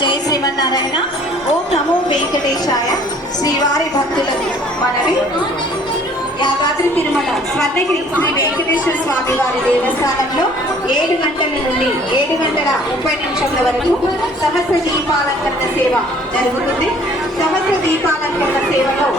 జై శ్రీమన్నారాయణ. ఓం నమో వెంకటేశాయ. శ్రీవారి భక్తులకు మనవి. యాదాద్రి తిరుమల స్వర్ణగిరి శ్రీ వెంకటేశ్వర స్వామి వారి దేవస్థానంలో 7 గంటల నుండి 7:30 వరకు సహస్ర దీపాలంకరణ సేవ జరుగుతుంది. సహస్ర దీపాలంకరణ సేవలో